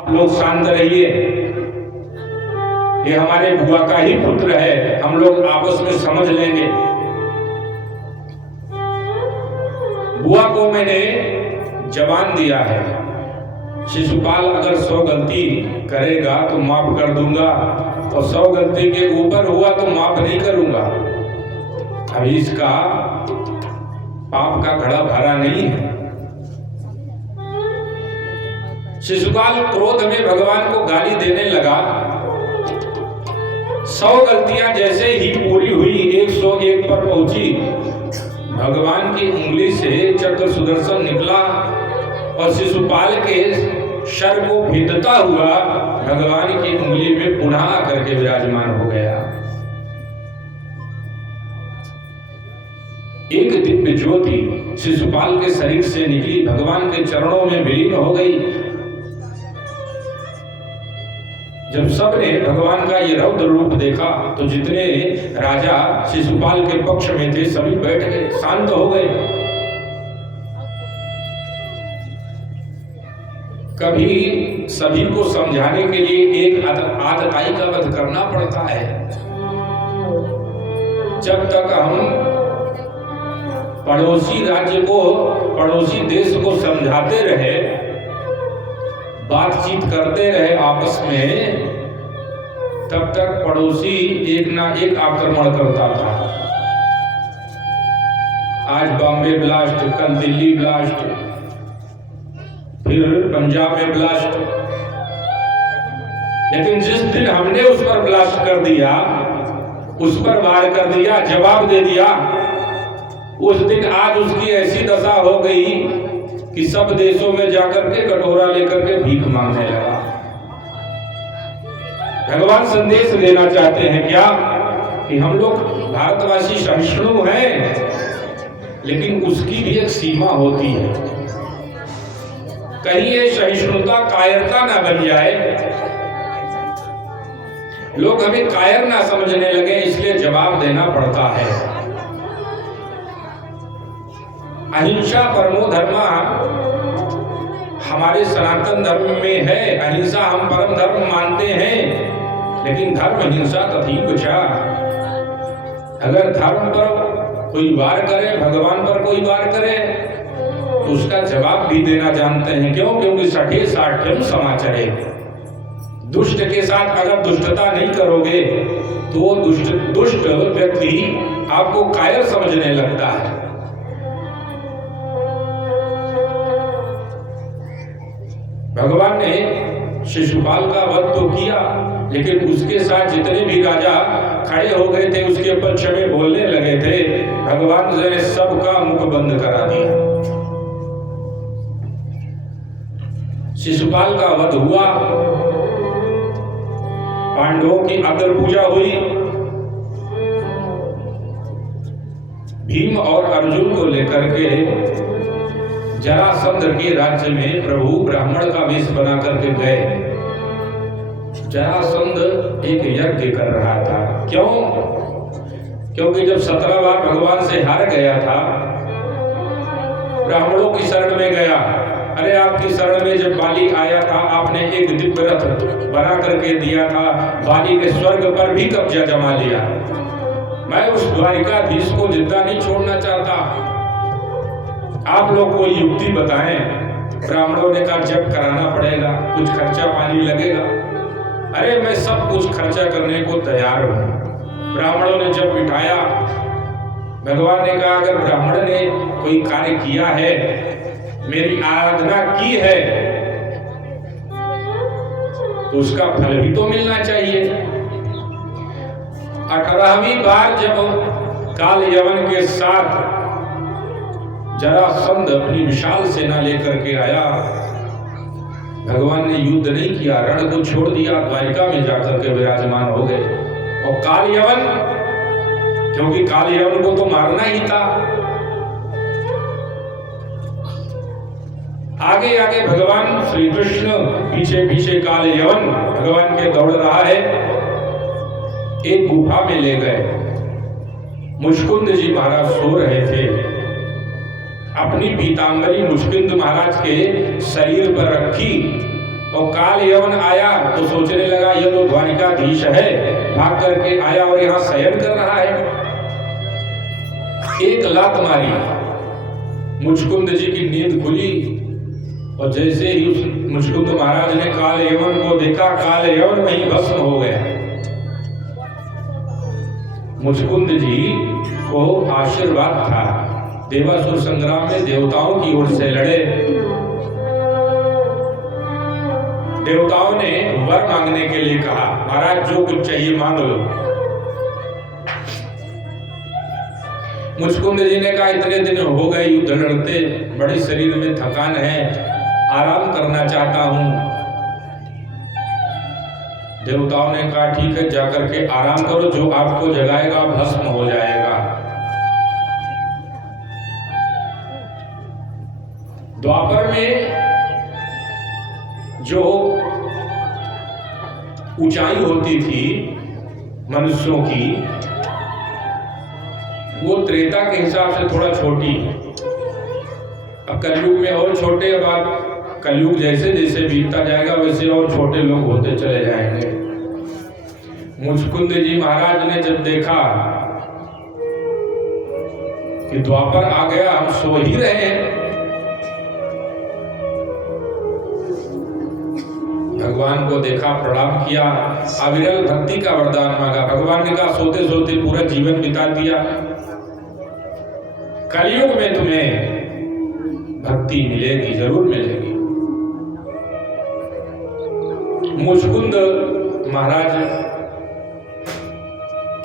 आप लोग शांत रहिए। ये हमारे बुआ का ही पुत्र है, हम लोग आपस में समझ लेंगे। बुआ को मैंने जवान दिया है, शिशुपाल अगर 100 गलती करेगा तो माफ कर दूंगा, और 100 गलती के ऊपर हुआ तो माफ नहीं करूंगा। अभी इसका पाप का घड़ा भरा नहीं है। शिशुपाल क्रोध में भगवान को गाली देने लगा। 100 गलतियां जैसे ही पूरी हुई, 101 पर पहुंची, भगवान की उंगली से चक्र सुदर्शन निकला और शिशुपाल के शर को भेदता हुआ भगवान की उंगली में पुनः आकर के विराजमान हो गया। एक दिव्य ज्योति शिशुपाल के शरीर से निकली, भगवान के चरणों में विलीन हो गई। जब सबने भगवान का ये रौद्र रूप देखा तो जितने राजा शिशुपाल के पक्ष में थे सभी बैठ गए, शांत हो गए। कभी सभी को समझाने के लिए एक आतताई का वध करना पड़ता है। जब तक हम पड़ोसी राज्य को, पड़ोसी देश को समझाते रहे, बातचीत करते रहे आपस में, तब तक पड़ोसी एक ना एक आक्रमण करता था। आज बॉम्बे ब्लास्ट, कल दिल्ली ब्लास्ट, फिर पंजाब में ब्लास्ट। लेकिन जिस दिन हमने उस पर ब्लास्ट कर दिया, उस पर वार कर दिया, जवाब दे दिया, उस दिन आज उसकी ऐसी दशा हो गई कि सब देशों में जाकर के कटोरा लेकर के भीख मांगने लगा। भगवान संदेश देना चाहते हैं क्या कि हम लोग भारतवासी सहिष्णु हैं, लेकिन उसकी भी एक सीमा होती है। कहीं ये सहिष्णुता कायरता ना बन जाए, लोग हमें कायर ना समझने लगे, इसलिए जवाब देना पड़ता है। अहिंसा परमो धर्मा हमारे सनातन धर्म में है। अहिंसा हम परम धर्म मानते हैं, लेकिन धर्म हिंसा तथैव च। अगर धर्म पर कोई वार करे, भगवान पर कोई वार करे, तो उसका जवाब भी देना जानते हैं। क्यों? क्योंकि सठे साठ्यम समाचरे। दुष्ट के साथ अगर दुष्टता नहीं करोगे तो दुष्ट व्यक्ति आपको कायर समझने लगता है। भगवान ने शिशुपाल का वध तो किया, लेकिन उसके साथ जितने भी राजा खड़े हो गए थे उसके पक्ष में बोलने लगे थे, भगवान ने सबका मुख बंद करा दिया। शिशुपाल का वध हुआ, पांडवों की अग्र पूजा हुई, भीम और अर्जुन को लेकर के जरासंध के राज्य में प्रभु ब्राह्मण का वेश बना करके गए। जरासंध एक यज्ञ कर रहा था। क्यों? क्योंकि जब 17 बार भगवान से हार गया था, ब्राह्मणों की शरण में गया। अरे आपकी शरण में जब बाली आया था, आपने एक दिव्य रथ बना करके दिया था, बाली ने स्वर्ग पर भी कब्जा जमा लिया। मैं उस द्वारिकाधीश को जिंदा नहीं छोड़ना चाहता। आप लोग कोई युक्ति बताएं। ब्राह्मणों ने कहा जब कराना पड़ेगा, कुछ खर्चा पानी लगेगा। अरे मैं सब कुछ खर्चा करने को तैयार हूं। ब्राह्मणों ने जब बिठाया, भगवान ने कहा अगर ब्राह्मण ने कोई कार्य किया है, मेरी आराधना की है, तो उसका फल भी तो मिलना चाहिए। 18वीं बार जब काल यवन के साथ जरासंध अपनी विशाल सेना लेकर के आया, भगवान ने युद्ध नहीं किया, रण को छोड़ दिया, द्वारिका में जाकर के विराजमान हो गए। और काल यवन, क्योंकि काल यवन को तो मारना ही था, आगे आगे भगवान श्री कृष्ण, पीछे पीछे काल यवन भगवान के दौड़ रहा है। एक गुफा में ले गए। मुचकुंद जी महाराज सो रहे थे। अपनी पीतांबरी मुचकुंद महाराज के शरीर पर रखी और काल यवन आया तो सोचने लगा ये तो द्वारिकाधीश है, भाग करके आया और यहाँ शयन कर रहा है। एक लात मारी, मुचकुंद जी की नींद खुली और जैसे ही उस मुचकुंद महाराज ने काल यवन को देखा, काल यवन वहीं भस्म हो गया। मुचकुंद जी को आशीर्वाद था, देवासुर संग्राम में देवताओं की ओर से लड़े, देवताओं ने वर मांगने के लिए कहा, महाराज जो कुछ चाहिए मांग लो। मुचकुंद जी ने कहा इतने दिन हो गए युद्ध लड़ते, बड़े शरीर में थकान है, आराम करना चाहता हूं। देवताओं ने कहा ठीक है, जाकर के आराम करो, जो आपको जगाएगा भस्म हो जाएगा। द्वापर में जो ऊंचाई होती थी मनुष्यों की, वो त्रेता के हिसाब से थोड़ा छोटी। अब कलयुग में और छोटे, अब आप कलयुग जैसे जैसे बीतता जाएगा वैसे और छोटे लोग होते चले जाएंगे। मुचकुंद जी महाराज ने जब देखा कि द्वापर आ गया, हम सो ही रहे हैं, भगवान को देखा, प्रणाम किया, अविरल भक्ति का वरदान मांगा। भगवान ने कहा सोते सोते पूरा जीवन बिता दिया, कलयुग में तुम्हें भक्ति मिलेगी, जरूर मिलेगी। मुचकुंद महाराज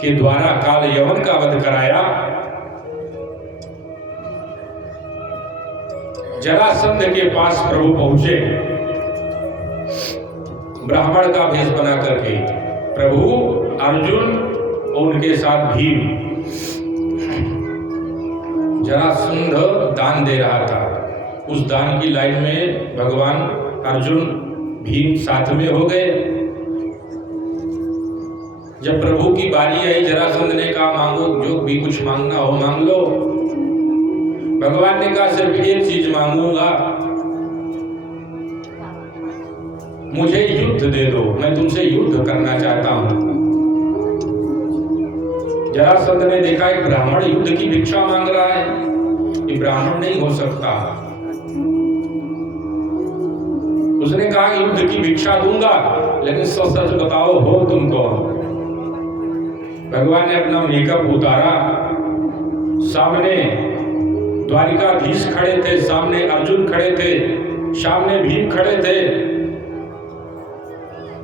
के द्वारा काल यवन का वध कराया। जरासंध के पास प्रभु पहुंचे, ब्राह्मण का भेष बना करके प्रभु, अर्जुन और उनके साथ भीम। जरासंध दान दे रहा था, उस दान की लाइन में भगवान अर्जुन भीम साथ में हो गए। जब प्रभु की बारी आई, जरासंध ने कहा मांगो, जो भी कुछ मांगना हो मांग लो। भगवान ने कहा सिर्फ एक चीज मांगूंगा, मुझे युद्ध दे दो, मैं तुमसे युद्ध करना चाहता हूं। जरासंध ने देखा एक ब्राह्मण युद्ध की भिक्षा मांग रहा है, ये ब्राह्मण नहीं हो सकता। उसने कहा युद्ध की भिक्षा दूंगा, लेकिन सच सच बताओ हो तुम कौन। भगवान ने अपना मेकअप उतारा, सामने द्वारिकाधीश खड़े थे, सामने अर्जुन खड़े थे, सामने भीम खड़े थे।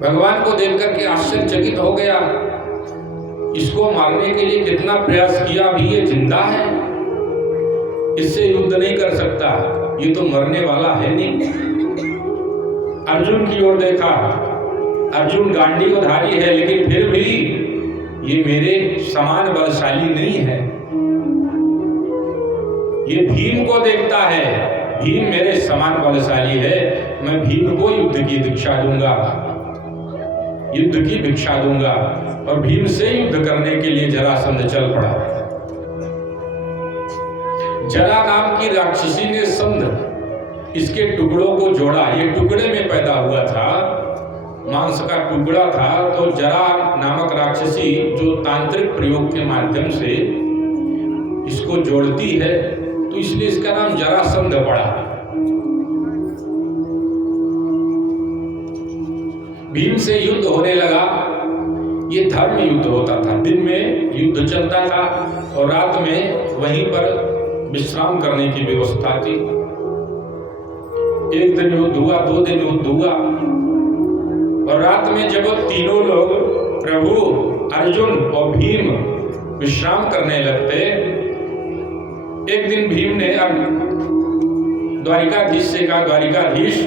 भगवान को देखकर के आश्चर्यचकित हो गया, इसको मारने के लिए कितना प्रयास किया, भी ये जिंदा है, इससे युद्ध नहीं कर सकता, ये तो मरने वाला है नहीं। अर्जुन की ओर देखा, अर्जुन गांडीवधारी है, लेकिन फिर भी ये मेरे समान बलशाली नहीं है। ये भीम को देखता है, भीम मेरे समान बलशाली है, मैं भीम को युद्ध की दीक्षा दूंगा, युद्ध की भिक्षा दूंगा। और भीम से युद्ध करने के लिए जरासंध चल पड़ा। जरा नाम की राक्षसी ने संध इसके टुकड़ों को जोड़ा, ये टुकड़े में पैदा हुआ था, मांस का टुकड़ा था। तो जरा नामक राक्षसी जो तांत्रिक प्रयोग के माध्यम से इसको जोड़ती है, तो इसलिए इसका नाम जरासंध पड़ा। भीम से युद्ध होने लगा, ये धर्म युद्ध होता था, दिन में युद्ध चलता था और रात में वहीं पर विश्राम करने की व्यवस्था थी। एक दिन युद्ध हुआ, 2 दिन युद्ध हुआ, और रात में जब तीनों लोग प्रभु, अर्जुन और भीम विश्राम करने लगते, एक दिन भीम ने द्वारिकाधीश से कहा, द्वारिकाधीश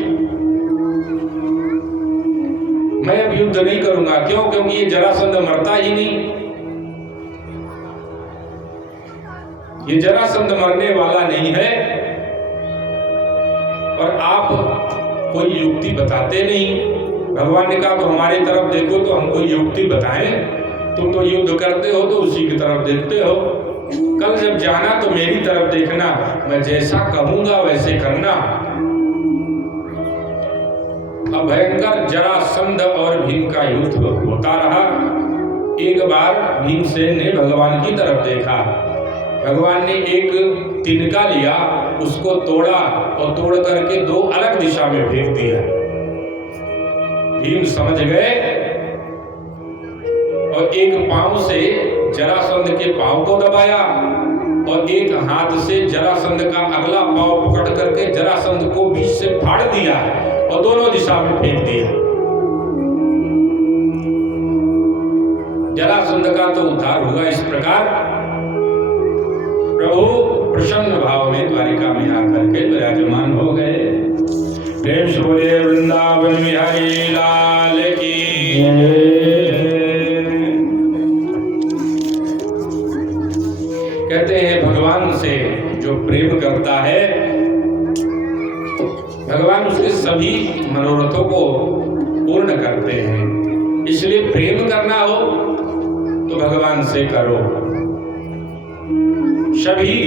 मैं अब युद्ध नहीं करूंगा। क्यों? क्योंकि ये जरासंध मरता ही नहीं, ये जरासंध मरने वाला नहीं है, और आप कोई युक्ति बताते नहीं। भगवान ने कहा तो हमारी तरफ देखो तो हम कोई युक्ति बताएं, तुम तो युद्ध करते हो तो उसी की तरफ देखते हो। कल जब जाना तो मेरी तरफ देखना, मैं जैसा कहूंगा वैसे करना। अब भयंकर जरासंध और भीम का युद्ध होता रहा। एक बार भीमसेन ने भगवान की तरफ देखा। भगवान ने एक तिनका लिया, उसको तोड़ा और तोड़ करके दो अलग दिशा में फेंक दिया। भीम समझ गए और एक पांव से जरासंध के पांव को दबाया और एक हाथ से जरासंध का अगला पांव पकड़ करके जरासंध को बीच से फाड़ दिया और दोनों दिशा में फेंक दिया। जरासंध का तो उद्धार हुआ। इस प्रकार प्रभु प्रसन्न भाव में द्वारिका में आकर के विराजमान हो गए। प्रेम से बोले वृंदावन बिहारी लाल की। कहते हैं भगवान से जो प्रेम करता है, भगवान उसके सभी मनोरथों को पूर्ण करते हैं। इसलिए प्रेम करना हो तो भगवान से करो। सभी